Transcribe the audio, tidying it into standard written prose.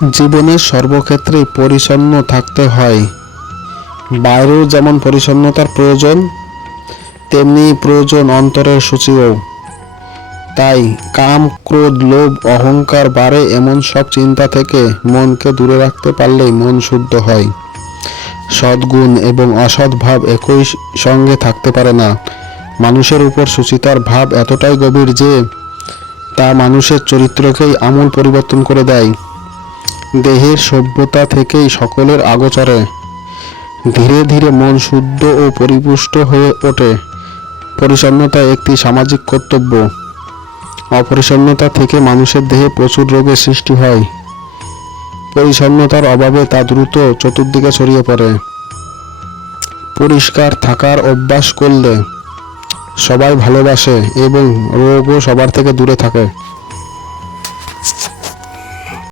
জীবনের সর্বক্ষেত্রেই পরিচ্ছন্ন থাকতে হয়। বাইরেও যেমন পরিচ্ছন্নতার প্রয়োজন, তেমনি প্রয়োজন অন্তরের শুচিও। তাই কাম, ক্রোধ, লোভ, অহংকার বাড়ে এমন সব চিন্তা থেকে মনকে দূরে রাখতে পারলেই মন শুদ্ধ হয়। সদ্গুণ এবং অসৎ ভাব একই সঙ্গে থাকতে পারে না। মানুষের উপর সুচিতার ভাব এতটাই গভীর যে তা মানুষের চরিত্রকেই আমূল পরিবর্তন করে দেয়। দেহের সভ্যতা থেকেই সকলের আগোচরে ধীরে ধীরে মন শুদ্ধ ও পরিপুষ্ট হয়ে ওঠে। পরিচ্ছন্নতা একটি সামাজিক কর্তব্য। অপরিচ্ছন্নতা থেকে মানুষের দেহে প্রচুর রোগের সৃষ্টি হয়। পরিচ্ছন্নতার অভাবে তা দ্রুত চতুর্দিকে ছড়িয়ে পড়ে। পরিষ্কার থাকার অভ্যাস করলে সবাই ভালোবাসে এবং রোগও সবার থেকে দূরে থাকে।